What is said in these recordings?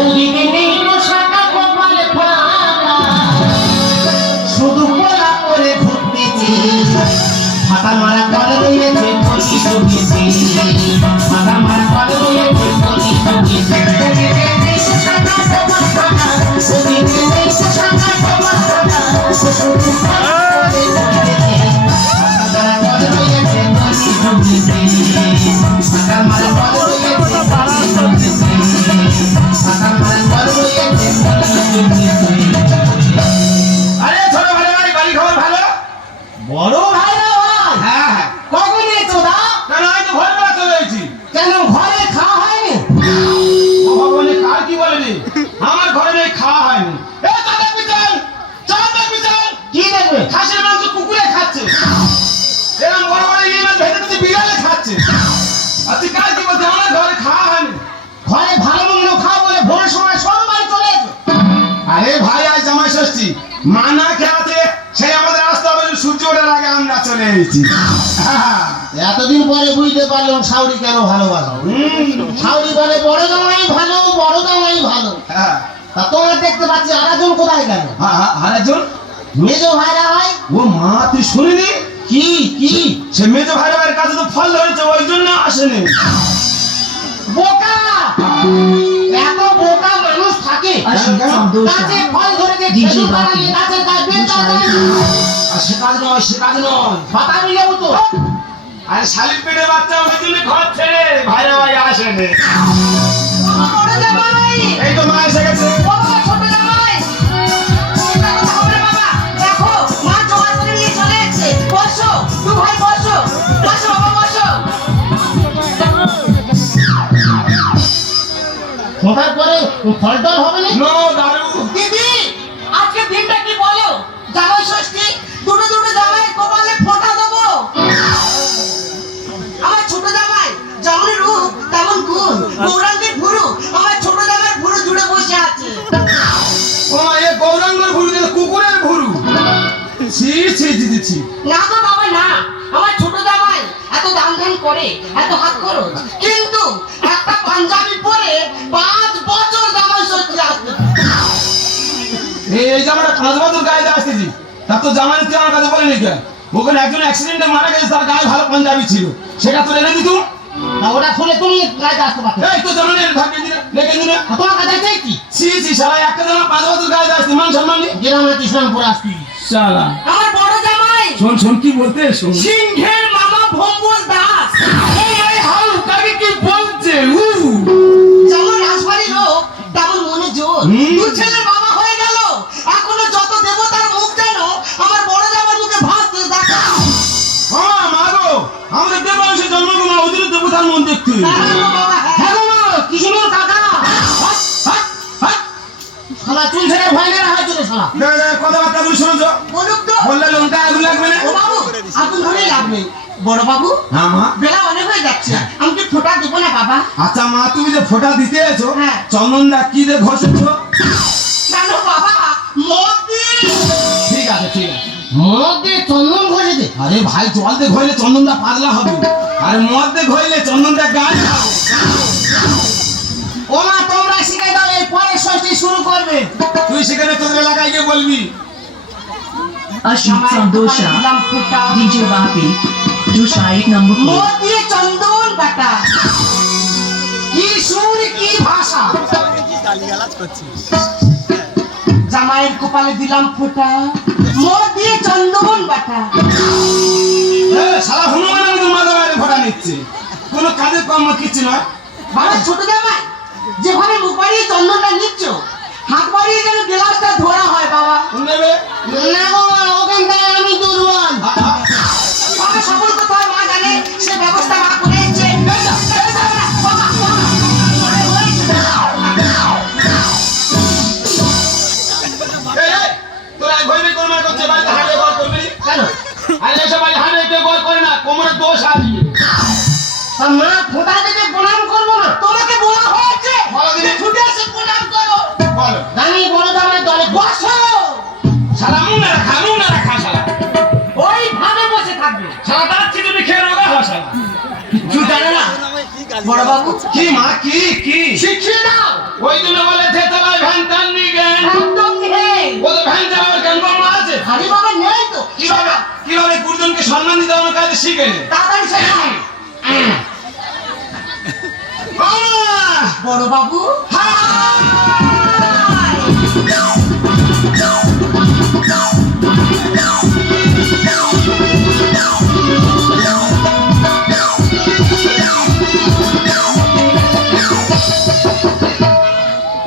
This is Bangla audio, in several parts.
ওদিকে নেই তো শাখা কপালে ফাঁকা, শুধু পোলা করে ঘুরতেছি, ফাঁকা মারা করে দিয়েছে কলি চুকিছি, ফাঁকা মারা করে দিয়েছে কলি চুকিছি। ওদিকে নেই তো শাখা কপাল ফাঁকা, ওদিকে নেই তো শাখা কপাল ফাঁকা, শুধু পোলা করে ঘুরতেছি, ফাঁকা মারা করে দিয়েছে কলি চুকিছি, ফাঁকা মারা করে দিয়েছে কলি চুকিছি, ফাঁকা মারা করে দিয়েছে কলি চুকিছি। আরে ছোট ভাই ভাই বাড়ি খবর ভালো? বড় ভাইরা ভাই, হ্যাঁ হ্যাঁ। কখন এসো দা? কেন আমি তো ভোরবেলা চলে এসেছি। কেন ঘরে খাওয়া হয়নি? ও ভগবানে কার কি বলেনি, আমার ঘরে নেই খাওয়া হয়নি। এ চাঁদা পিছল, চাঁদা পিছল, কি দেখবে? খাসির মাংস কুকুরে খাচ্ছে, এরকম বড় বড় ইলিশ মাছ ভেজে ভেজে বিড়ালে খাচ্ছে। আর তুই কার কি বলছিস, আমার ঘরে খাওয়া হয়নি। ঘরে ভালো মন্দ খাওয়া বলে ভোরের সময় সব বাড়ি চলে এসো। আরে ভাই আজ জামাই ষষ্ঠী, মা না খেয়াতে সেই আমাদের আসতে হবে, সূর্য ওঠার আগে আমরা চলে এসেছি। এতদিন পরে বুঝতে পারলাম শাউরি কেন ভালোবাসো। শাউরি বলে বড় জামাই ভালো, বড় জামাই ভালো। হ্যাঁ তা তোমার দেখতে পাচ্ছি আরেকজন কোথায় গেল? আরেকজন মেজো ভাইরা ভাই। ও মা তুই শুনিনি, কি কি? সে মেজো ভাইয়ের কাছে তো ফল ধরেছে, ওই জন্য আসেনি। বোকা, এত বোকা মানুষ থাকে। গাছে ফল ধরেছে, খেজুর বাগানে গাছে গাছ বেচা যায় না। আর সে কাজ নয়, সে কাজ নয়। বাতাবি লেবু তো। আরে শালির পেটে বাচ্চা, ওই জন্য ঘর ছেড়ে ভাইরা ভাই আসেনি। বড় জামাই, এই তো মা এসে গেছে। ও বাবা, ছোট জামাই। এটা কথা হবে বাবা, দেখো মা জোগাড় করে নিয়ে চলে এসেছে। বসো, দু ভাই বসো। বসো বাবা, বসো। ফোটার পরে ফল টল হবে না? নো দারু। দিদি, আজকে দিনটা কি বলো? জামাই ষষ্ঠী, দুটো দুটো জামাই কপালে ফোঁটা দেবো। আমার ছোট জামাই যেমন রূপ তেমন গুণ, গৌরাঙ্গের ভুরু আমার ছোট জামাই ভুরু জুড়ে বসে আছে। ও এ গৌরাঙ্গর ভুরু দিল, কুকুরের ভুরু। ছি ছি ছি ছি। না তো বাবা না, আমার ছোট জামাই এত দান ধ্যান করে, এত হাত খরচ, কিন্তু একটা পাঞ্জাবি পরে 5 বছর জামাই ষষ্ঠী আসতে। এই জামাটা 5 বছর গায়ে আসতেছি, তার তো জামাই তুই আমার কাছে বলেনি কেন? ওখানে একজন অ্যাক্সিডেন্টে মারা গেছে, তার গায়ে ভালো পাঞ্জাবি ছিল, সেটা তো এনে দিত। না ওটা খুলে তুমি গায়ে আসতে পারতে। এই তো জামাই ঢাকে দিলে লেগে দিলে। তোমার কাছে চাই কি? ছি ছি শালা, একটা জামা 5 বছর গায়ে আসতে মান সম্মান নেই গ্রামে ইসলামপুরে আসছি। শালা। আমার বড় জামাই শোন শোন কি বলতে, শোন। সিংহের মামা ভম্বল দাস। এই হাউ কাকে কি বলছে? যেমন রাজবাড়ির লোক তেমন মনে জোর। দু ছেলের বাবা হয়ে গেল, এখনো যত দেবতার মুখ যেন আমার বড় জামার মুখে ভাসতে দেখা। মা গো, আমাদের দেবাংশে জন্মগ্রহণ ওদের দেবতার মন দেখতে। হ্যাঁ গো মা, কিশোর কাকা। শালা চুল ছেড়ে ভয় নেই হয় চলে শালা। কথাবার্তা গুলো শুনেছো? বলুক তো। বললে লঙ্কা আগুন লাগবে না? ও বাবু, আগুন ধরে লাগবে। বড় বাবু, হ্যাঁ মা। বেলা অনেক হয়ে যাচ্ছে, আমি কি ফোঁটা দেবো না বাবা? আচ্ছা মা, তুমি যে ফোঁটা দিতে এসো, হ্যাঁ। চন্দনদা কি দিয়ে ঘষেছো? কেন বাবা, মদ দিয়ে। ঠিক আছে ঠিক আছে। মদ দিয়ে চন্দন ঘষে দে। আরে ভাই, জল দিয়ে ঘইলে চন্দনদা পাতলা হবে, আর মদ দিয়ে ঘইলে চন্দনদা গায়ে হবে। ও মা, তোমরা শিখাই দাও, এই পরে ষষ্ঠী শুরু করবে। তুই সেখানে তোদের এলাকায় গিয়ে বলবি। Ashit Sandosha, দিলাম ফোঁটা। DJ Vapi, Dusha 8 number 4. মদ দিয়ে চন্দন বাটা, কি সুর কি ভাষা। জামাইয়ের কপালে দিলাম ফোঁটা, মদ দিয়ে চন্দন বাটা। সারা হনুমানের মতো মাথা বাইরে ফোঁটা নিচ্ছে, কোনো কাজের কর্ম কিচ্ছু নয়। বাবা ছোট জামাই, যেভাবে মুখ বাড়িয়ে চন্দনটা নিচ্ছ, হাত বাড়িয়ে যেন গ্লাসটা ধরা হয় বাবা। নেবে না গো মা, ওখান থেকে আমি দুর্বল। বাবা সকল কথা হয় মা জানে, সে ব্যবস্থা মা করেছে। তোরা ঘইবে কোরমা করছে, বাড়িতে হাঁটে ঘর করবি কেন? আরে এসব বাড়ি হাঁটে কেউ ঘর করে না, কোমরে দোষ আছে। তা মা ফোঁটা থেকে প্রণাম করবো না? তোমাকে বলা হয়েছে বলো দিদি। ছুটে এসে প্রণাম করো। বলো আমি বড় জামাই দলে বসো। শালা মুখ না রাখা শালা, ওইভাবে বসে থাকবে। শালা দাঁত চিরুনি খেয়ে রোগা হয় শালা। বড় বাবু কি মা কি কি শিখিয়ে দাও। ওই জন্য বলেছে তলায় ভ্যান টান নি জ্ঞান একদম নেই। ও তো ভ্যান চালাবার জ্ঞান মা আছে আরে বাবা নেই তো। কিভাবে গুরুজনকে সম্মান দিতে আমার কাছে শিখে নে তাড়াতাড়ি শেখাও। বড় বাবু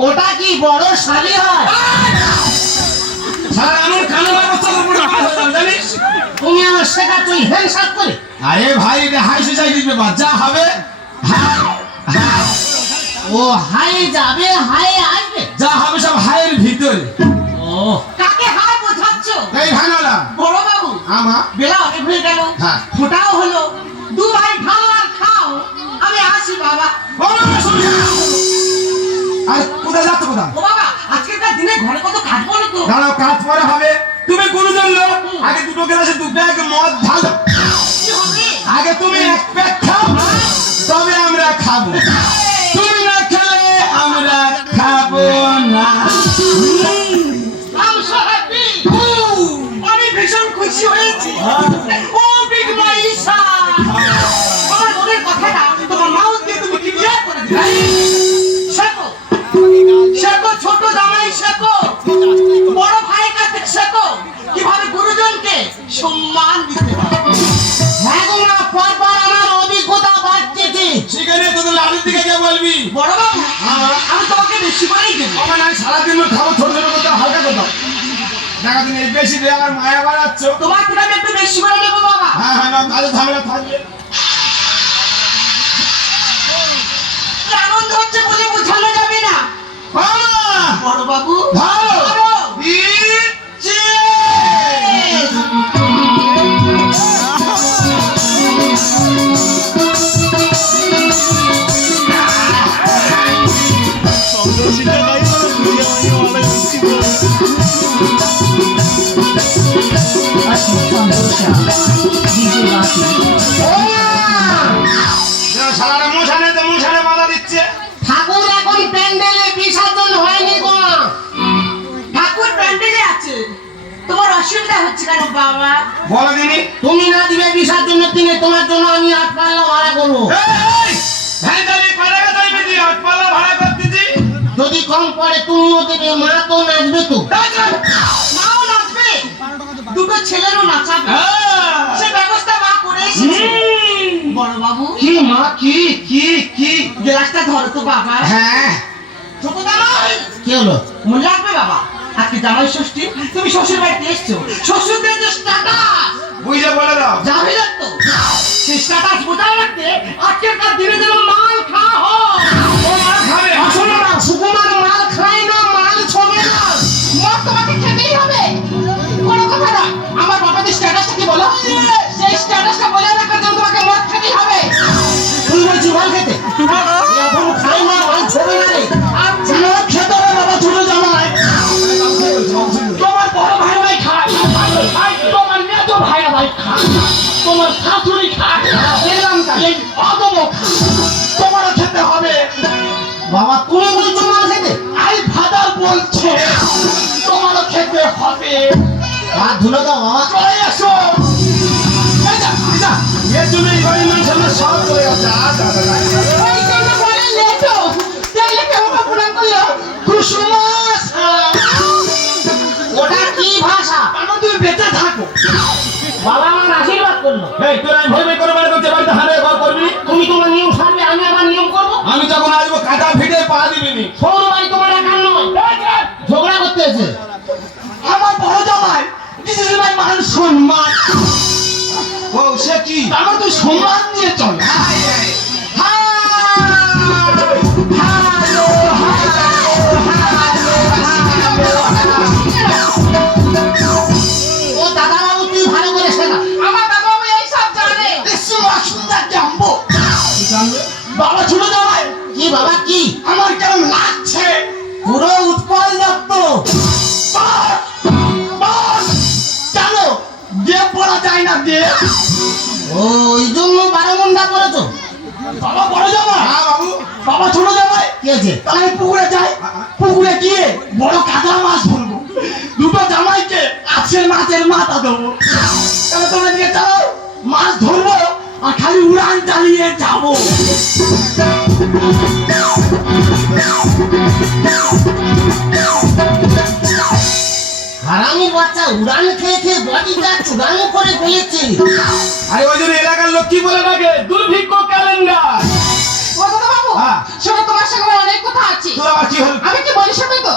ওটা কি বড় শালি হয়? স্যার আমার কানে ব্যবস্থা করবো না জানিস তুমি আমার শেখা তুই হ্যান্ডসাপ করে। আরে ভাই এটা হাই সোসাইটির ব্যাপার যা হবে ও হাই যাবে হাই আসবে। যা হবে সব হাইয়ের ভিতরে ও কাকে হাই বোঝাচ্ছ? এই ভ্যানওয়ালা বড় বাবু আমা বেলা অনেক হয়ে গেল। হ্যাঁ। ফোটাও হলো। দু ভাই ঢালো আর খাও। আমি আসি বাবা। আর কোথায় যাচ্ছ কোথায় ও বাবা আজকেরকার দিনে ঘরে কত কাজ বলো তো। দাঁড়াও কাজ পরে হবে তুমি গুরুজন লোক আগে দুটো গ্লাসে দু ব্যাগ মদ ঢালো কি হবে? আগে তুমি এক প্যাক খাও তবে আমরা খাবো তুমি না খেলে আমরা খাবো না I'm so happy. আমি ভীষণ খুশি হয়েছি। ও বিগ মাইসা আমার মনের কথাটা তোমার মাউথ দিয়ে তুমি ক্লিয়ার করে দিলে। শেখো শেখো ছোট জামাই শেখো বড় ভাইয়ের কাছে শেখো কিভাবে গুরুজনকে সম্মান দিতে হয়। হ্যাঁ গো মা পরপর আমার অভিজ্ঞতা বাড়তেছে। সেখানে তোদের লাড়ির দিকে কে বলবি বড় বাবু আমি তোমাকে বেশি করেই দেবো। আমার নাই সারাদিন খাবো ছোট ছোট কথা হালকা কথা দেখা দিন এই বেশি দিয়ে আমার মায়া বাড়াচ্ছ তোমার থেকে আমি একটু বেশি করে নেবো বাবা। হ্যাঁ হ্যাঁ না তাহলে ঝামেলা থাকবে আনন্দ হচ্ছে বলে বোঝানো যাবে না। বড় বাবু ধরো ইচ্ছে अशीष संतोषा DJ Vasi সারা মশানে তো মশানে বাধা দিচ্ছে ঠাকুর এখন প্যান্ডেলে বিসর্জন হয়নি গো। ঠাকুর প্যান্ডেলে আছে। তোমার অসুবিধা হচ্ছে কেন বাবা? বলো দিনি তুমি না দিবে বিসর্জনের দিনে তোমার জন্য আমি 8 পাল্লা ভাড়া করবো। ভ্যান চালিয়ে পাড়াকে যাইবে দি আট পাল্লা ভাড়া করতেছি যদি কম পড়ে তুমিও দেবে মা তো নাচবে তো। মাও নাচবে দুটো ছেলেরও নাচাবে সে ব্যবস্থা মা করে এসেছে। বড় বাবু কি মা কি কি কি গ্লাসটা ধরো তো বাবা। হ্যাঁ ছোট জামাই কি হলো? মনে রাখবে বাবা আজকে জামাই ষষ্ঠী তুমি শ্বশুর বাড়িতে এসছো। শ্বশুরদের যে স্ট্যাটাস বুঝে বলে দাও যাবে না তো সেই স্ট্যাটাস বোঝায় রাখতে আজকেরকার দিনে যেন মাল খাওয়া হয়। ও মা খাবে আসলে না সুকুমার মাল খায় না মাল ছোবে না। মা তোমাকে খেতেই হবে। কোনো কথা না আমার বাবাদের স্ট্যাটাসটা কি বলো? সেই স্ট্যাটাসটা বজায় রাখার জন্য তোমাকে মদ খেতেই হবে। তুমি বলছি মাল খেতে এখন খাই না মাল ছোবে না রে। আচ্ছা মদ খেতে হবে বাবা ছোট জামাই। তোমার বড় ভাই ভাই খায় তোমার মেজো ভাই ভাই খায় তোমার শাশুড়ি খায় এরকম এই অদম তোমারও খেতে হবে। বাবা তুমি বলছো মাল খেতে? আই ফাদার বলছে তোমারও খেতে হবে। হাত ধুলো দাও বাবা। চলে এসো। এর জন্য এই বাড়ির মানুষ আমরা সব চলে গেছে ওই জন্য বলে লেটো তাইলে কেমন প্রণাম করলো কুসুমাস। ওটা কি ভাষা? আমার তুমি বেঁচে থাকো বাবা আমার আশীর্বাদ করলো। এই তোর আমি ভয় ভয় করে বাড়ি করতে বাড়িতে হারে ঘর করবি তুমি তোমার নিয়ম সারবে আমি আবার নিয়ম করবো। আমি যখন আসবো কাটা ভিড়ে পা দিবিনি সৌর বাড়ি তোমার একার নয়। ঝগড়া করতে এসে আমার বড় জামাই দিস ইজ মাই মান সম্মান ও সে কি আমার তো সম্মান নিয়ে চল ও দাদা বাবু তুই ভালো করে শেখা। আমার দাদা বাবু এইসব জানে। সুন্দর জাম্বো বাবা ছোট জামাই কি বাবা কি? আমার কেমন লাগছে পুরো উৎপল দত্ত। কেন দেব বলা যায় না দেব ও ওই জন্য 12 ঘন্টা করেছো। বাবা বড় জামাই, হ্যাঁ বাবু। বাবা ছোট জামাই, কি আছে? তাহলে আমি পুকুরে যাই, পুকুরে গিয়ে বড় কাতলা মাছ ধরবো, দুটো জামাইকে আজকের মাছের মাথা দেবো। তাহলে তোমরা দিকে চাও, মাছ ধরবো আর খালি উড়ান চালিয়ে যাবো। হারামির বাচ্চা উড়ান খেয়ে খেয়ে বডিটা চূড়ানো করে ফেলেছে। আরে ওই জন্য এলাকার লোক কি বলে ডাকে? দুর্ভিক্ষ ক্যালেন্ডার। ও দাদা বাবু, হ্যাঁ। শোনো তোমার সঙ্গে আমার অনেক কথা আছে। তোর আবার কি হলো? আমি কি বলি শোনো তো,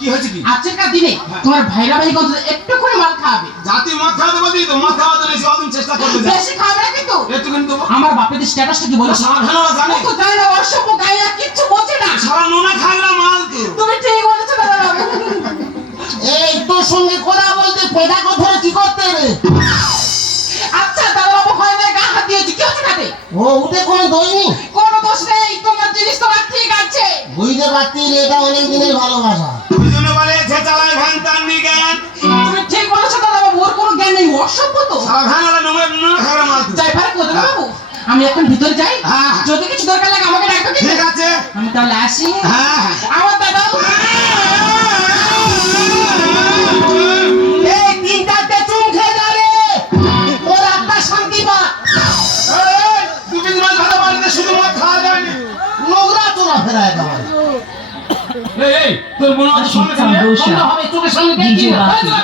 কি হয়েছে কি? আজকের দিনে তোমার ভাইরা ভাই কত একটু করে মাল খাবে, জাতি মদ খাওয়া দেবো দিই তো, মদ খাওয়া দেবে অদিন চেষ্টা করবে যা। বেশি খাবে না কিন্তু। একটু কিন্তু আমার বাপেদের স্ট্যাটাসটা কি বলো? সাবধানতা জানে। ও তো জানে না, অসভ্য গাইয়া কিচ্ছু বোঝে না। সারা নোনা খাগড়া মাল তো। তুমি ঠিক বলেছো দাদা বাবু। এই তোর সঙ্গে কথা বলতে পেদা কথা কি করতে রে? আচ্ছা দাদা বাবু, হয় না গা হাত দিয়েছি, কি হচ্ছে তাতে? ও উঠে কোনো দইনি, কোনো দোষ নেই, তোমার জিনিস তোমার ঠিক আছে। বুঝতে পারতি এটা অনেক দিনের ভালোবাসা। ওই জন্য বলে সে চালায় ভ্যান তার নিজ্ঞান। তুমি ঠিক বলেছো দাদা বাবু, ওর কোনো জ্ঞান নেই, অসভ্য তো। সাবধানতা নোনা খাগড়া মাল তো। যাই পারে দাদা বাবু, আমি এখন ভিতরে যাই, হ্যাঁ। যদি কিছু দরকার লাগে আমাকে ডাকবে কিন্তু। ঠিক আছে। আমি তাহলে আসি। হ্যাঁ। আমার দাদা এই তিন চারটে চুন খেয়ে যাবে, ওর আত্মা শান্তি পা। এই, তুমি তোমার ভালো বাড়িতে শুধু মদ খাওয়া যায়নি। নোংরা চোরা ফেরা একেবারে। এই, তোর মনে হয় সামনে Ashita Dosha, বন্ধ হবে, চোখের সামনে দেখি DJ না। Batu,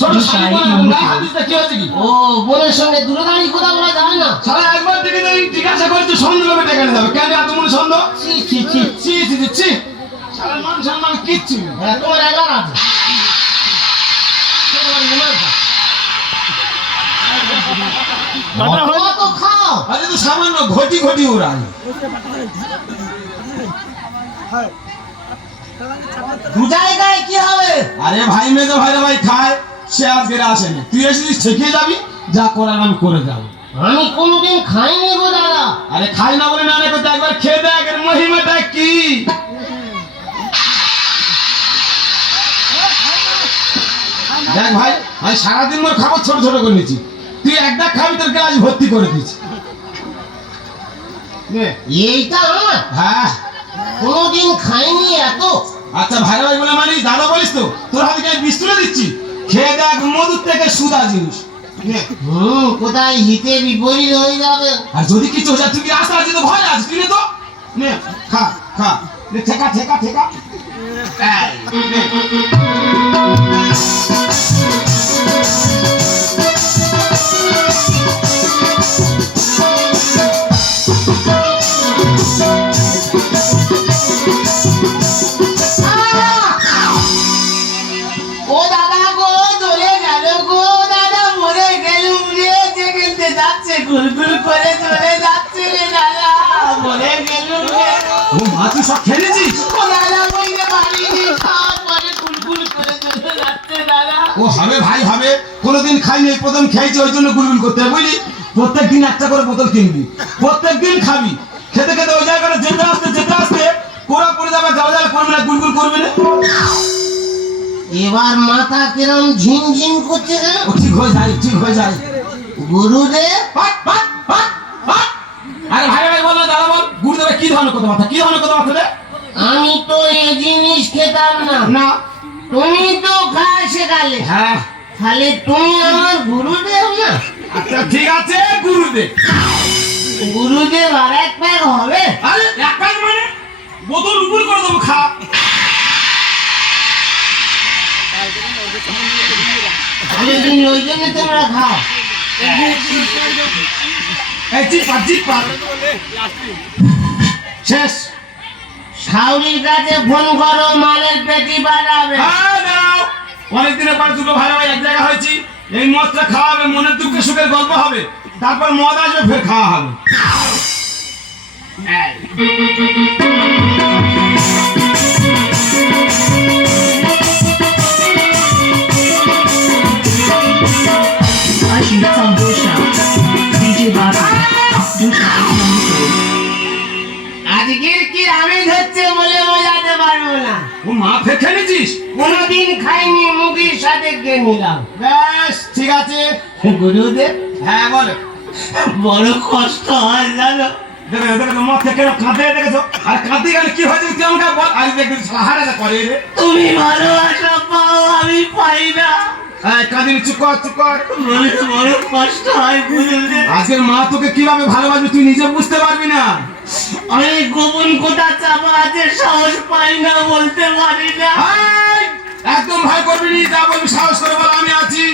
ছোট Dosha শালি বলে Number গায়ে হাত 2. দিতে কি হয়েছে কি? ও বোনের সঙ্গে দূরে দাঁড়িয়ে কথা বলা যায় না। সারা একবার থেকে দেখি জিজ্ঞাসা করছি সন্দেহ হবে টেকানে যাবে। কেন এত মনে সন্দেহ? ছি ছি ছি। ছি ছি ছি, ছি। সারা মান সম্মান কিচ্ছু নেই। হ্যাঁ, তোমার এগার আছে। তোমার ইমান আছে। কত খাও? আরে তো সামান্য ঘটি ঘটি উড়াই। দু জায়গায় কি হবে? আরে ভাই মেজো ভাইরা ভাই খায়, সে আজকে আসেনি। তুই এসেছিস ঠেকিয়ে যাবি, যা করার আমি করে যাবো। আমি কোনোদিন খাইনি গো দাদা। আরে খাই না বলে না রে, করতে একবার খেয়ে দেখ এর মহিমাটা কি। দেখ ভাই, আমি সারাদিন মোর খাবার ছোট ছোট করে নিচ্ছি, তুই একটা খাবি তোর গ্লাস ভর্তি করে দিচ্ছি। নে। এইটা আমার হ্যাঁ। কোনোদিন খাইনি এত। আচ্ছা ভাইরা ভাই বলে মানিস, দাদা বলিস তো, তোর হাতে আমি বিষ তুলে দিচ্ছি, খেয়ে দেখ মধুর থেকে সুদা জিনিস। নে। কোথায় হিতে বিপরীত হয়ে যাবে। আর যদি কিছু হয়ে যায়, তুই কি আস্তে আস্তে তো ভয় আছে, তুই নে তো, নে খা খা, নে ঠেকা ঠেকা ঠেকা। এই, নে। ও দাদা গো, চলে গেল গো দাদা, মরে গেলুম রে, যেখানে যাচ্ছে গুলগুল করে চলে যাচ্ছে রে দাদা, মরে গেলুম রে। ও মা, তুই সব খেয়ে নিয়েছিস? ও দাদা বইতে পারিনি, খাওয়ার পরে গুলগুল করে চলে যাচ্ছে দাদা। ও হবে ভাই হবে, কোনোদিন খাইনি, এই প্রথম খেয়েছি, ওই জন্য গুলগুল করতে হবে, বুঝলি? প্রত্যেকদিন একটা করে বোতল কিনবি, প্রত্যেকদিন খাবি, খেতে খেতে ওই জায়গাটা যেতে আসতে কোরা পড়ে যাবে, যাওয়া যাওয়া করবি না, গুলগুল করবি না। এবার মাথা কিরম ঝিমঝিম করছে রে। ও ঠিক হয়ে যায়, ঠিক হয়ে যায়। গুরুদেব, হাট, হাট, হাট, হাট। আরে ভাই ভাই বল না, দাদা বল, গুরুদেবের কি ধরনের কথাবার্তা, কি ধরনের কথাবার্তা রে? আমি তো এই জিনিস খেতাম না, না। তুমি তো খায় শেখালে, হ্যাঁ। তাহলে তুমি আমার গুরুদেব না? আচ্ছা ঠিক আছে, গুরুদেব। গুরুদেব আর এক প্যাক হবে? আরে এক কাজ মানে বোতল উপর করে দেবো, খা। আমি ওই জন্য তোমরা খাও। এই জিপ শেষ। শাউরির কাছে ফোন করো, মালের পেটি বাড়াবে। হ্যাঁ, দাঁড়াও। অনেকদিনের পর দুটো ভাই ভাই এক জায়গা হয়েছি, এই মদটা খাওয়া হবে, মনের দুঃখে সুখের গল্প হবে, তারপর মদ আসবে, ফের খাওয়া হবে। Ashita Dosha, DJ Batu, Dosha Number 2. আজকের কি আমি ধরছে বলে বোঝাতে পারবো না। ও মা, ফের খেয়ে নিয়েছিস? কোনোদিন খাইনি, মুখের সাথে খেয়ে নিলাম। বেশ ঠিক আছে। গুরুদেব, হ্যাঁ বলো। বড় কষ্ট হয় জানো। দেখো মদ থেকে কাঁদে দেখেছো আর কাঁদতে গেলে কি হয়েছে তুই আমাকে বল আর দেখবি হারাটা করে রে তুমি ভালোবাসা পাও আমি পাই না, কাঁদিনি চুপ কর মনে বড় কষ্ট হয় বুঝলে। আজকের মা তোকে কিভাবে ভালোবাসবে তুই নিজে বুঝতে পারবি না। আমি গোপন কোথা চাপা আছে, সাহস পাই না, বলতে পারি না। এই, একদম ভয় করবি নি, যা বলবি সাহস করে বল আমি আছি।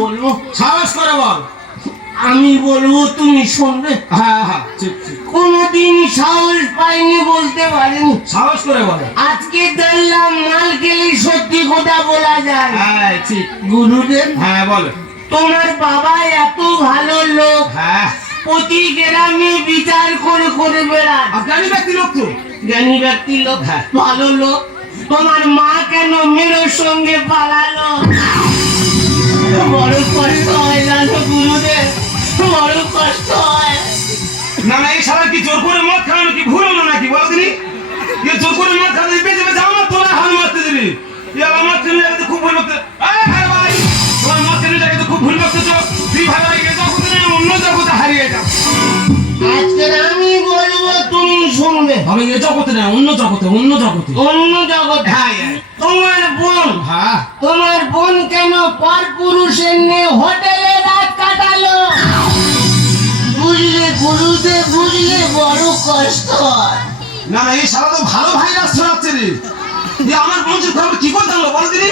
বলবো, সাহস করে বল। আমি বলবো তুমি শুনবে। হ্যাঁ ঠিক কোনদিন সাহস পাইনি, বলতে পারিনি। সাহস করে বল। আজকে জানলাম মাল খেলে সত্যি কথা বলা যায়। হ্যাঁ ঠিক। গুরুদেব, হ্যাঁ বল। তোমার বাবা এত ভালো লোক, হ্যাঁ প্রতি গ্রামে বিচার করে করে বেড়ান। জ্ঞানী ব্যক্তি লোক তো। জ্ঞানী ব্যক্তি লোক, হ্যাঁ। ভালো লোক। তোমার মা কেন মেয়ের সঙ্গে পালালো? বড় কষ্ট হয় জানো গুরুদেব, বড় কষ্ট হয়। না এই সারা কি জোর করে মদ খাওয়ানো কি ভুল হলো নাকি বল দিনি? জোর করে মদ খাওয়ানো বেঁচে বেঁচে আমার তোলা হাল মারতে দিবি। আমার ছেলেটাকে খুব ভুল করতে ভাই তোমার মদ ছেলেটাকে তো খুব ভুল করতেছ। তুই ভাই ভাই এ জগতে নেই, অন্য জগতে হারিয়ে যাও। আজকে আমি বলবো তুমি শুনবে। আমি এ জগতে না, অন্য জগতে অন্য জগৎ। হ্যাঁ তোমার বোন, হ্যাঁ তোমার বোন কেন পর পুরুষের নিয়ে হোটেলে রাত কাটালো? বুঝলে গুরুদেব, বুঝলে বড় কষ্ট হয়। না এই সারা তো ভালো ভাইরাস ছড়াচ্ছে রে। আমার বংশের খবর কি করতে হলো বল দিনি?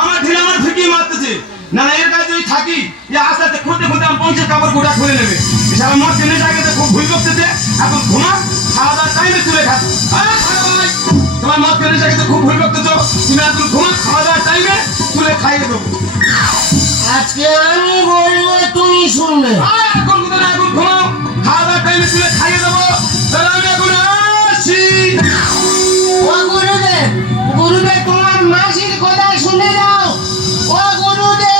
আমার ঢিলে আমার ফিকি মারতেছে। না এর কাছে যদি থাকি আস্তে আস্তে খুঁজতে খুঁজতে আমার বংশের কাপড় গোটা খুলে নেবে। সারা মদ কিনে জায়গাতে খুব ভুল করতেছে। এখন ঘুমা, খাওয়া দাওয়ার টাইমে তুলে খাস। তোমার মদ কিনে জায়গাতে খুব ভুল করতেছ। তুমি এখন ঘুমা, খাওয়া দাওয়ার টাইমে তুলে খাইয়ে দেবো। আজকে আমি বলবো তুমি শুনবে। এখন কোথায় না, এখন ঘুমাও, খাওয়া দাওয়ার টাইমে তুলে খাইয়ে দেবো। তাহলে আমি এখন আসি। ও গুরুদেব, গুরুদেব তোমার মাসির কথা শুনে যাও। ও গুরুদেব,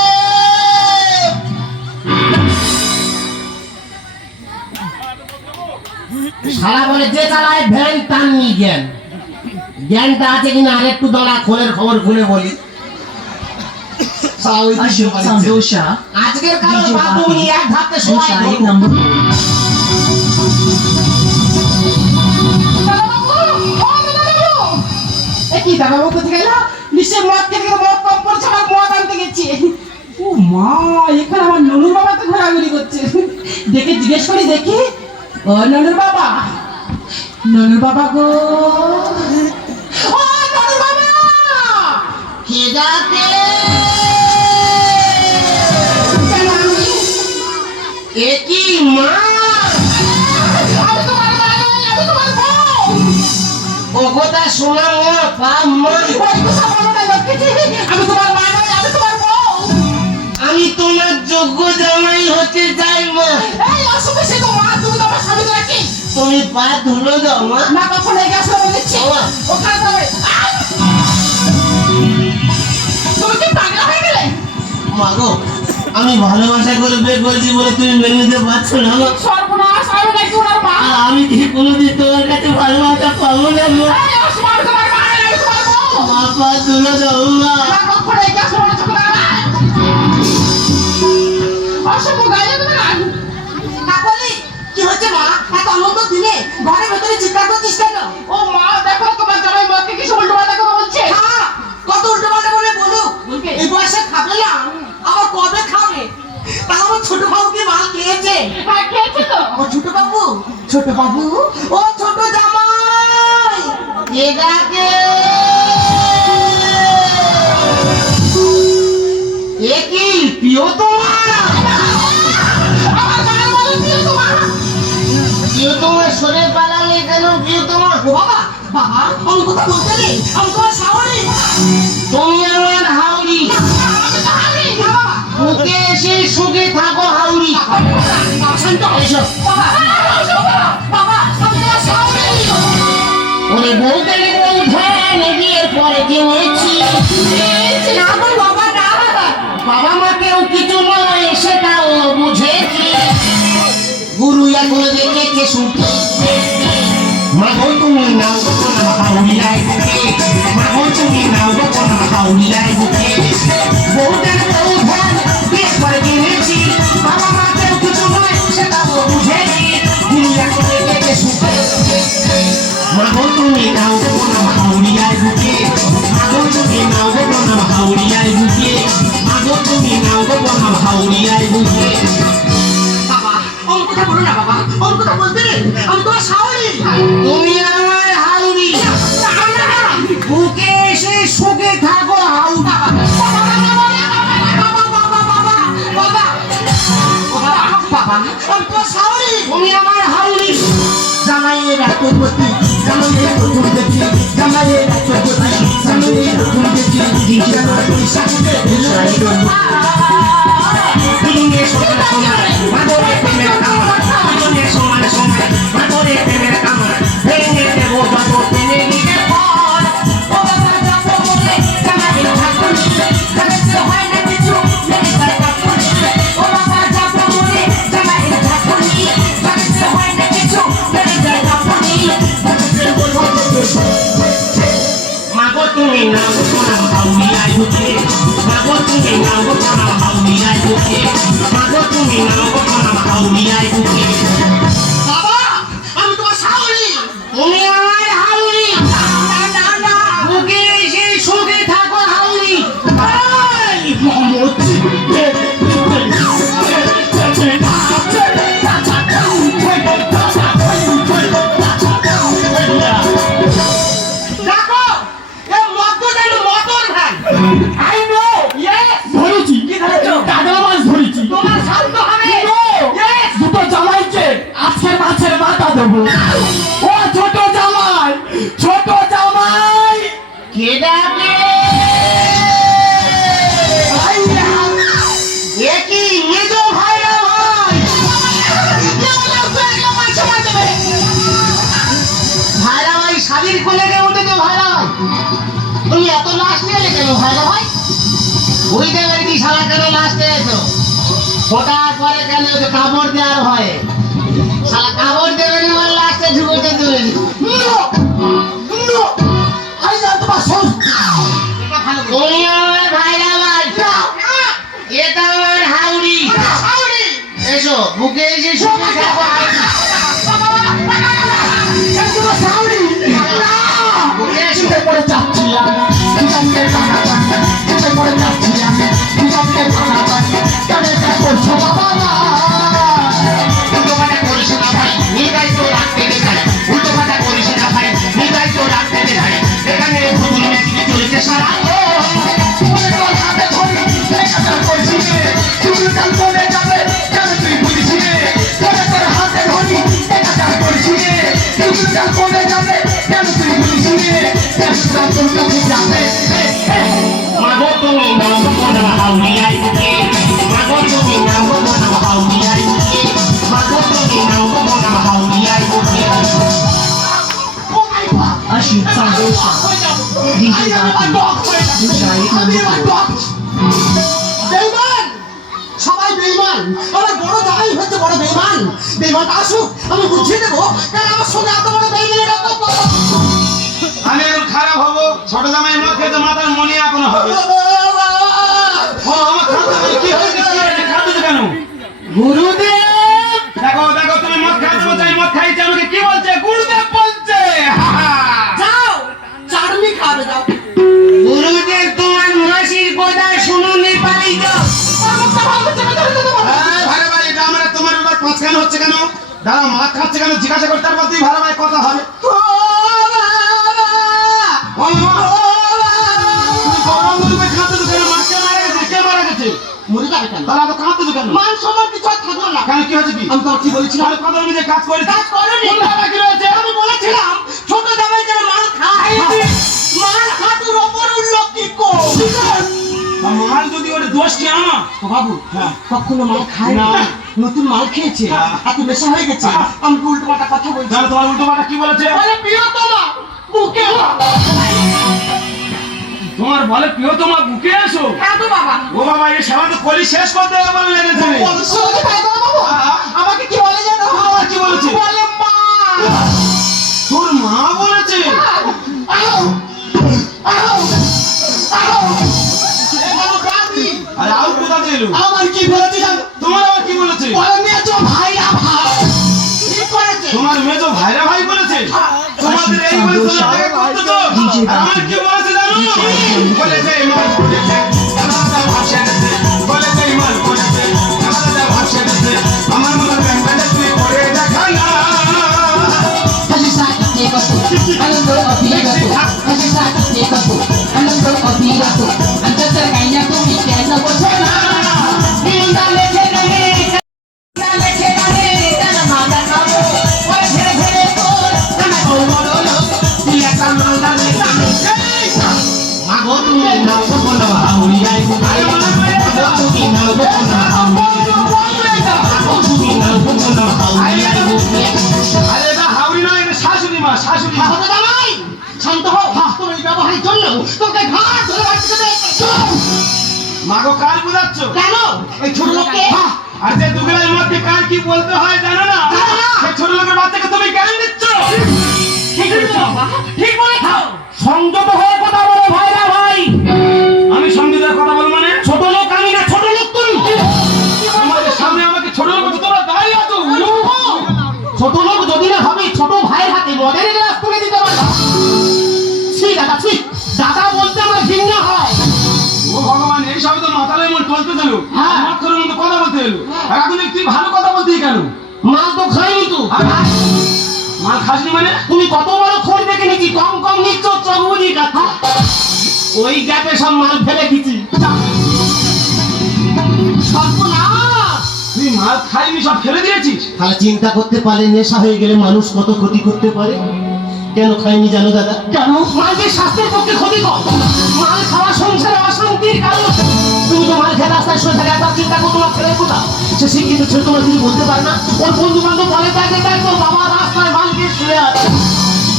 সারা বলে যে চালায় ভ্যান তার নিয়ে জ্ঞান। জ্ঞানটা আছে কিনা আরেকটু দাঁড়া, খোলের খবর খুলে বলি। Ashok Sandosha, আজকের কারো DJ বাবু Baki, এক ধাপে সবাই Mushai ধরবো। number 4. কি দাদা বাবু কোথায় গেল? নিশ্চয় মদ খেতে মদ কম পড়ছে, আমার মদ আনতে গেছে। ও মা, এখানে আমার ননুর বাবা তো ঘোরাঘুরি করছে। দেখে জিজ্ঞেস করি দেখি। ও ননুর বাবা, ননুর বাবা গো, ও ননুর বাবা। কে ডাকে? কেন আমি? এ কি মা? আমি তোমার মা নই, আমি তোমার বউ। ও কথা শোনা মা, পাপ মা। ওই কথা বলো না লক্ষ্মীজি, আমি তোমার মা নই, আমি তোমার বউ। আমি তোমার যোগ্য জামাই হতে চাই মা। এই অসুখে সে তো মা, তুমি তো আমার স্বামী নাকি? তুমি পা ধুলো দাও মা। না কখন এই গাছ বলে দিচ্ছি, বাবা। ওখানে যাবে। তুমি কি পাগলা হয়ে গেলে? মা গো, আমি ভালোবাসা করে বিয়ে করেছি বলে তুমি মেনে নিতে পারছো না মা। সর্বনাশ, আমি নাকি ওনার মা? আর আমি কি কোনোদিন তোমার কাছে ভালোবাসা পাবো না মা? এই অসুখ, আমি তোমার মা নই, আমি তোমার বউ। মা পা ধুলো দাও মা। না কখন এই গাছ বলে চোখে লাগা। অসুখ গায়ে দেবে না। কাকলি, কি হচ্ছে মা? এত আনন্দ দিনে ঘরের ভেতরে চিৎকার করছিস কেন? ও মা, দেখো তোমার জামাই মদকে কিছু উল্টোপাল্টা করে বলছে। হ্যাঁ, কত উল্টোপাল্টা বলে বলুক। এই বয়সে খাবে না, আবার কবে খাবে? তাও আমার ছোট বাবু কি মাল খেয়েছে? হ্যাঁ খেয়েছে তো। ও ছোট বাবু, ছোট বাবু, ও ছোট জামাই। কে ডাকে? এ কি প্রিয় তোমার? আমার গায়ে বলে দিয়ে তোমার। প্রিয় তোমার সরে পালালে কেন প্রিয় তোমার? ও বাবা, বাবা, আমি কথা বলতে নেই, আমি তোমার শাওরি। তুমি আমার হাউরি, আমি তো হারি, না বাবা। বুকে এসে সুখে থাকো হাউরি। এসো। ওরে বউদের বউ ধ্যান বিয়ের পরে জেনেছি বাবা মাকেও কিছু নয় সেটাও বুঝেছি। গুরু এখন দেখেছে সুখে, মাগো তুমি নাও যখন হাউলিয়ায় বুকে, মাগো তুমি নাও যখন হাউলিয়ায় বুকে। বউদের বউ ধ্যান বিয়ের পরে জেনেছি, বাবা মাকেও কিছু নয় সেটাও বুঝেছি। গুরু এখন রেখেছে সুখে মাগো তুমি নাও গো বনাম হাউড়িয়ায় বুকে মাগো তুমি নাও গো বনাম হাউড়িয়ায় বুকে মাগো তুমি নাও গো বনাম হাউড়িয়ায় বুকে বাবা ওর কথা বলো না বাবা ওর কথা বলতে নেই আমি তোমার শাওরি তুমি আমার হাউড়ি বুকে এসে সুখে থাকো হাউড়া তুমি আমার হাউড়ি জামাইয়ের এত গতি জামাইয়ের প্রথম দেখি জামাইয়ের এত গতি জামাইয়ের প্রথম দেখি জানুয়ারি সাথে দিনে সমান সমান মাদরে প্রেমের কামড় দিনে সমান সমান মাদরে প্রেমের কামড় ভেঙে দেবো যত টেনে নিতে পর ও বাবা যাবো বলে জামাইয়ের ঠাকুর কাছে হয় না কিছু মেরে তার ঠাকুর ও বাবা যাবো বলে জামাইয়ের ঠাকুর কাছে হয় না কিছু মেরে তার ঠাকুর মাগো তুমি না গো বনাম হাউড়িয়ায় বুকে মাগো তুমি না গো বনাম হাউড়িয়ায় বুকে মাগো তুমি না গো বনাম হাউড়িয়ায় বুকে বাবা আমি তোমার শাওরি তুমি আমার হাউড়ি বুকে এসে সুখে থাকো হাউড়ি দেখো এ মদ্য যেন মটর ভ্যান আই নো ধরেছি কি ধরেছো কাগলা মাছ ধরেছি তোমার শান্ত হবে Yes! দুটো জামাইকে আজকের মাছের মাথা দেবো ও ছোট জামাই কে ডাকে এ কি মেজো ভাইরা ভাই ভাইরা ভাই স্বামীর কোলে গিয়ে উঠেছে ভাইরা ভাই তুমি এত লাশ নিয়ে এলে কেন ভাইরা ভাই বুঝতে পারিনি শালা কেন লাশ নিয়ে এসো ফোটার পরে কেন ওকে কাপড় দেওয়ার ভয়ে শালা কাপড় দেবেন আমার লাশটা ঝুঁকোতে দেবেন তুমি আমার ভাইরা ভাই এটা আমার হাউড়ি এসো বুকে এসে সুখে থাকো বুকে এসো উল্টো পাটা করিস না ভাই নির্দায় তো রাখতে দেখায় উল্টো পাটা করিস না ভাই নির্দায় তো রাখতে দেখায় এখানে ভুতুল মেঘিতে চলেছে সারা মাগো তুমি নাও গো বনাম হাউড়িয়ায় বুকে মাগো তুমি নাও গো বনাম হাউড়িয়ায় বুকে মাগো তুমি নাও গো বনাম হাউড়িয়ায় বুকে Ashut Foundation. DJ Bati. Dushai Namaste. বেঈমান সবাই বেঈমান আমার বড় জামাই হচ্ছে বড় বেঈমান বেঈমানটা আসুক আমি বুঝিয়ে দেবো কারণ আমার সঙ্গে এত বড় বেঈমানের আমি এখন খারাপ হবো ছোট জামাই মদ খেতে মাথার মনে এখনো হবে ও আমার খাদ্য কি হয়েছে কি হয়েছে খাদ্য কেন গুরুদেব দেখো দেখো তুমি মদ খাচ্ছ চাই মদ খাইছে আমাকে কি বলছে গুরুদেব বলছে যাও চাটনি খাবে যাও গুরুদেব তোমার মাসির কথা শুনুনি পারি তো ভাই ভাই এটা আমার তোমার ব্যাপার পাঁচখান হচ্ছে কেন দাঁড়া মদ খাচ্ছে কেন জিজ্ঞাসা করতে পারবো তুই ভালো ভাই কথা হবে তুমি গরম রূপে খাদ্য দোকানে মাছ মারা গেছে কে মারা গেছে মরে যাবে কেন তাহলে তো খাদ্য দোকানে মান সম্মান কিছু আর থাকলো না কেন কি হয়েছে কি আমি তোমার কি বলেছিলাম তাহলে কথা অনুযায়ী কাজ করে কাজ করোনি কোন জায়গায় কি রয়েছে আমি বলেছিলাম ছোট জামাই যেন মাল খায় মাল হাঁটুর ওপর উঠলো কি মাল যদি ওর দোষ কি আমার তো বাবু হ্যাঁ। কখনো মাল খায় না না। নতুন মাল খেয়েছে হ্যাঁ। এত নেশা হয়ে গেছে হ্যাঁ। আমি উল্টো পাল্টা কথা বলছি তাহলে তোমার উল্টো পাল্টা কি বলেছে বলে প্রিয়তমা বুকে তোমার বলে প্রিয় তোমার বুকে এসো হ্যাঁ তো বাবা ও বাবা এই সেবা তো কলি শেষ করতে হবে বলে লেগেছে শুনতে পাই তো বাবু আমাকে কি বলে জানো আমার কি বলেছে? বলে মা তোর মা বলেছে আউ আউ আউ এ বাবু গাদি আরে আউ কোথা দিয়ে এলো আমার কি বলেছে জানো তোমার আবার কি বলেছে বলে মেয়েছো ভাইরা ভাই কি করেছে তোমার মেজো ভাইরা ভাই বলেছে তোমাদের এই বলে তুমি আগে করতেছো আর আমার কি বলেছে জানো বলেছে ইমান করেছে দাদা ভাষা দিতে বলেছে ইমান করেছে দাদা ভাষা দিতে আমার মনে ব্যাংকটা তুই করে দেখা না মাগো তুমি নাও বলো হাউরি আইবো মাগো তুমি নাও বলো হাউরি মাগো তুমি নাও বলো হাউরি আইবো আরে এটা হাউরি নয় এটা শাশুড়ি মা শাশুড়ি মা হতে জামাই শান্ত হও তোর এই ব্যবহারের জন্য তোকে ঘাট ধরে বাড়িতে মাগো কার বুঝাচ্ছ কেন এই ছোট লোককে আর যে দুগলাই মধ্যে কার কি বলতে হয় জানো না জানো না। সেই ছোট লোকের বাচ্চাকে তুমি কেন দিচ্ছ ঠিক বলেছো বাবা, ঠিক বলেছো। সংযত হয়ে কথা বলো ভাইরা ভাই। আমি সঙ্গীতের কথা বল মানে ছোট লোক আমি না, ছোট লোক তুমি। তোমাদের সামনে আমাকে ছোট লোক বলছো, তোমরা দাঁড়িয়ে আছো ছোট লোক যদি না হবে ছোট ভাইয়ের হাতে মদের গ্লাস তুলে দিতে পারবা ছি দাদা ছি দাদা বলতে আমার ঘৃণা হয় ও ভগবান এই সব তো মাথায় মন টলতে দিল হ্যাঁ। মাথার মতো কথা বলতে এলো আর এখন তুই ভালো কথা বলতে কেন মাল তো খাইনি তো মাল খাসনি মানে তুমি কত বড় খোঁজ দেখে নিচ্ছি কম কম নিচ্ছ চৌবুজি কথা ওই গ্যাপে সব মাল ফেলে দিচ্ছি সর্বনাশ তুই মাল খাইনি সব ফেলে দিয়েছিস তাহলে চিন্তা করতে পারে নেশা হয়ে গেলে মানুষ কত ক্ষতি করতে পারে কেন খাইনি জানো দাদা কেন? মাল যে স্বাস্থ্যের পক্ষে ক্ষতিকর মাল খাওয়া সংসারে অশান্তির কারণ তুমি তো মাল খেয়ে রাস্তায় শুয়ে থাকে একবার চিন্তা করো তোমার ছেলের কথা সে শিক্ষিত ছেলে তোমার কিছু বলতে পারে না ওর বন্ধু বান্ধব বলে থাকে তাই তোর বাবা রাস্তায় মাল খেয়ে শুয়ে আছে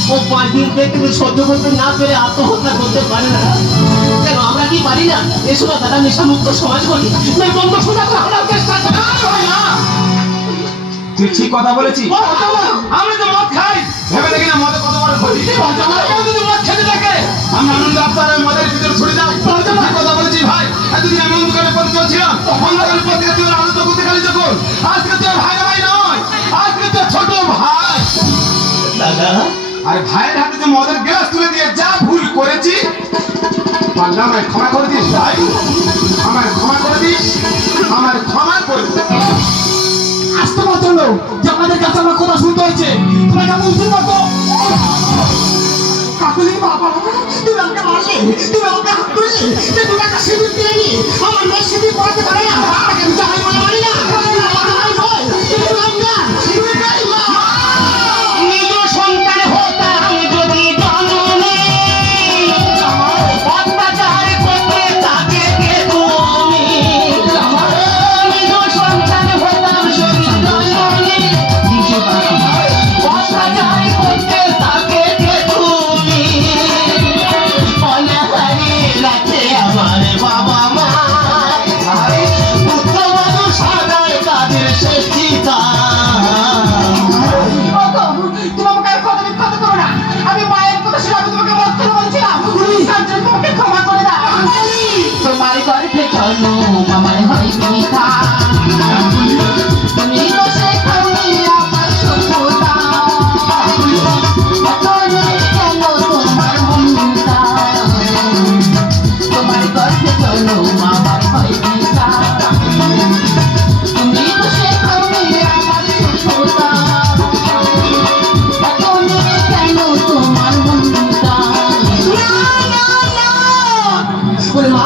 ও 5 দিন থেকে সহ্য করতে না পেরে আত্মহত্যা করতে পারে না কেন আমরা কি পারি না এসব দাদা নেশা মুক্ত সমাজ করি এই বন্ধ সোজা করে হারার চেষ্টা করি না তুই ঠিক কথা বলেছিস আমি তো মদ খাই ভেবে দেখি না মদে কত বড় ক্ষতি যদি মদ খেতে থাকে আমি আনন্দ আপনার মদের ভিতরে ছুটে যাই ঠিক কথা বলেছিস ভাই এতদিন আমি অন্ধকারের পথে চলছিলাম অন্ধকারের পথে তুই আনন্দ করতে গেলি যখন আজকে তুই ভাই ভাই নয় আজকে তুই ছোট ভাই দাদা আর ভাইয়ের হাতে যে মদের গ্লাস তুলে দিয়ে যা ভুল করেছি পাল্লা আমায় ক্ষমা করে দিস ভাই আমায় ক্ষমা করে দিস আমায় ক্ষমা করে দিস আসতে পারছো যে আমাদের কাছে আমার কথা শুনতে হয়েছে তোমার কেমন শুনবো তো কাকুলি বাবা তুমি আমাকে মারলে তুমি আমাকে হাত তুললে যে তুমি একটা সিঁদুর কিনে নিয়ে আমার মেয়ে সিঁদুর পড়াতে পারে না তাকে আমি জামাই মনে মানি না তুমি তাই মা নিজ সন্তান হতাম যদি জননী অত্যাচার করতে তাকে কে তুমি নিজ সন্তান হতাম যদি জননী অত্যাচার করতে তাকে কে তুমি অনাহারে রাখে আমার বাবা মা পুত্র মানুষ সাদার তাদের শেষিতা তুমি আমাকে আর কথা বিখ্যাত করো না আমি মায়ের কথা শুনে আমি তোমাকে মত করে বলছিলাম তার জন্য তোমাকে ক্ষমা করে দাও তোমার গর্ভে জন্ম আমার হয় পিতা তুমি তো শেখাওনি আমার সভ্যতা এতদিন কেন তোমার মনটা তোমার গর্ভে জন্ম আমার হয় পিতা তুমি তো শেখাওনি আমার সভ্যতা এতদিন কেন তোমার মনটা ওরে মা